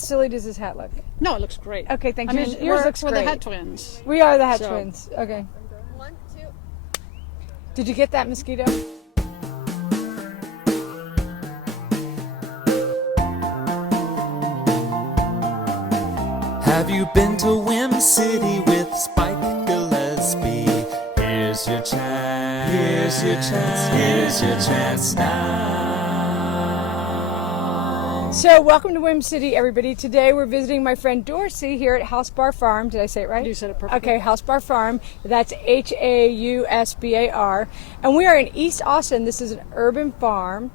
silly does this hat look? No, it looks great. Okay, thank you. I mean, Yours looks we're great. the hat twins. We are the hat So- twins. Okay. 1, 2. Did you get that mosquito? Have you been to WhimCity with Spike Gillespie? Here's your chance. Here's your chance. Here's your chance now. So welcome to WhimCity, everybody. Today we're visiting my friend Dorsey here at HausBar Farm. Did I say it right? You said it perfectly. Okay, HausBar Farm. That's HausBar. And we are in East Austin. This is an urban farm.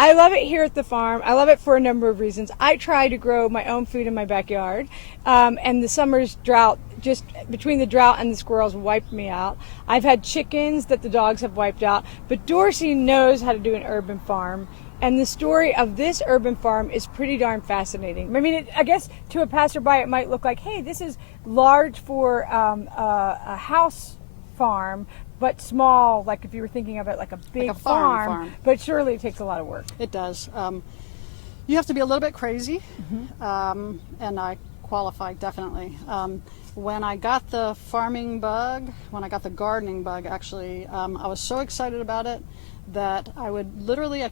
I love it here at the farm. I love it for a number of reasons. I try to grow my own food in my backyard, and the summer's drought, just between the drought and the squirrels, wiped me out. I've had chickens that the dogs have wiped out, but Dorsey knows how to do an urban farm, and the story of this urban farm is pretty darn fascinating. I mean, I guess to a passerby it might look like, hey, this is large for a house farm, but small, like if you were thinking of it like a big Like a farm. But surely it takes a lot of work. It does. You have to be a little bit crazy, and I qualify definitely. When I got the farming bug, when I got the gardening bug, actually, I was so excited about it that I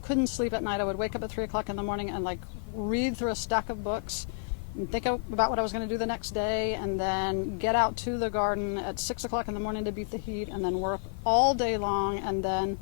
couldn't sleep at night. I would wake up at 3 o'clock in the morning and like read through a stack of books and think about what I was going to do the next day, and then get out to the garden at 6 o'clock in the morning to beat the heat, and then work all day long, and then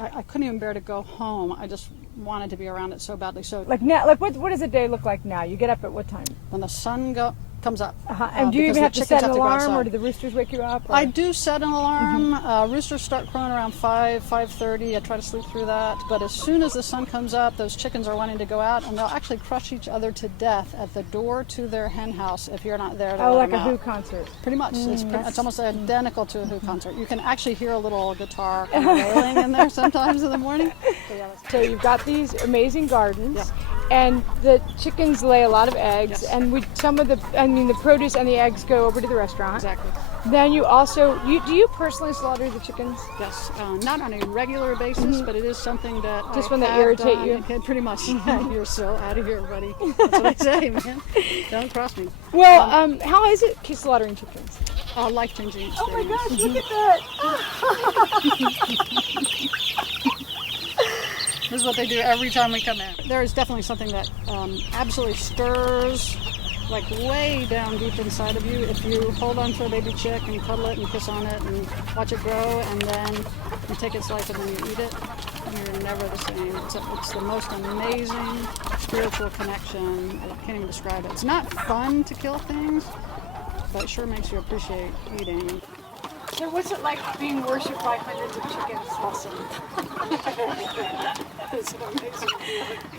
I couldn't even bear to go home. I just wanted to be around it so badly. So Like now, like what does a day look like now? You get up at what time? when the sun comes up. And do you because even the have to chickens set an have to go alarm, or outside. do the roosters wake you up? Or? I do set an alarm. Roosters start crowing around 5:30. I try to sleep through that. But as soon as the sun comes up, those chickens are wanting to go out, and they'll actually crush each other to death at the door to their hen house if you're not there to Oh, let like them a out. Who concert. Pretty much. It's almost identical to a Who concert. You can actually hear a little guitar kind of wailing in there sometimes in the morning. So, yeah, that's So you've got these amazing gardens, Yeah. and the chickens lay a lot of eggs, Yes. and the produce and the eggs go over to the restaurant. exactly. Then you also, do you personally slaughter the chickens? Yes, not on a regular basis, but it is something that Just I when they have irritate done. you? Okay, pretty much. You're so out of here, buddy. That's what I say, man. Don't cross me. Well, how is it slaughtering chickens? Life-changing Oh my experience. gosh, look at that! This is what they do every time we come in. There is definitely something that absolutely stirs like way down deep inside of you if you hold on to a baby chick and cuddle it and kiss on it and watch it grow, and then you take its life and then you eat it. You're never the same. It's the most amazing spiritual connection. I can't even describe it. It's not fun to kill things, but it sure makes you appreciate eating. So what's it like being worshipped by hundreds of chickens? Awesome. It's amazing.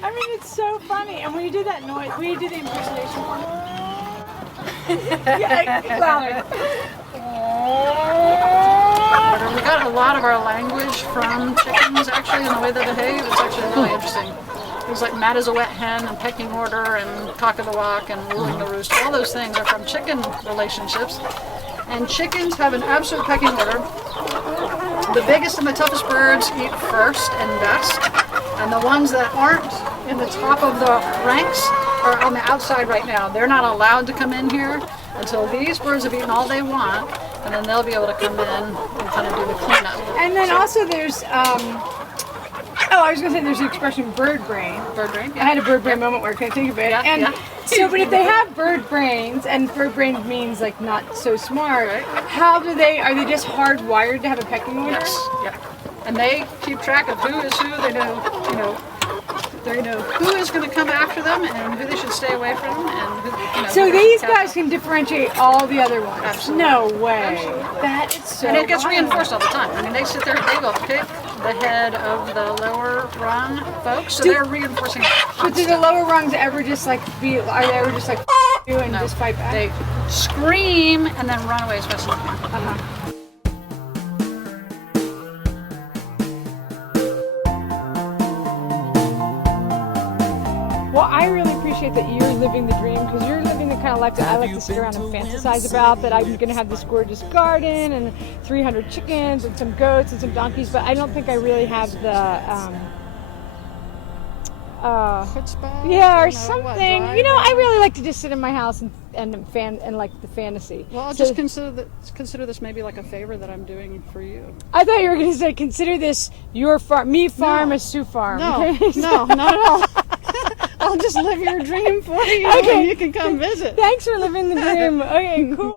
I mean, it's so funny. And when you do that noise, when you do the impersonation one, yeah, louder. We got a lot of our language from chickens, actually, in the way they behave. It's actually really interesting. Things like mad as a wet hen and pecking order and cock of the walk and ruling the roost. All those things are from chicken relationships. And chickens have an absolute pecking order. The biggest and the toughest birds eat first and best. And the ones that aren't in the top of the ranks are on the outside right now. They're not allowed to come in here until these birds have eaten all they want, and then they'll be able to come in and kind of do the cleanup. And then also there's, I was going to say there's the expression bird brain. Bird brain? I had a bird brain moment where I couldn't think of it. Yeah, and yeah. So, but if they have bird brains, and bird brain means like not so smart, Right. are they just hardwired to have a pecking order? Yes. Yeah. And they keep track of who is who. They know who is going to come after them and who they should stay away from. And who, So who they these should guys catch. can differentiate all the other ones. Absolutely. No way. Absolutely. That is so. And it gets wild. reinforced all the time. I mean, they sit there, they will pick the head of the lower rung folks, so they're reinforcing. But do the lower rungs ever just like are they ever just like you and No, just fight back? They scream and then run away as fast as they can. Well, I really appreciate that you're living the dream, because you're living the kind of life that I like to sit around and fantasize about, that I'm going to have this gorgeous garden and 300 chickens and some goats and some donkeys, but I don't think I really have the chutzpah, yeah, or you know, something. what, I really like to just sit in my house and like the fantasy. Well, I'll So- just consider this maybe like a favor that I'm doing for you. I thought you were going to say, consider this your farm, me farm, a Sue farm. No, no, not at all. I'll just live your dream for you, Okay. and you can come visit. Thanks for living the dream. Okay, cool.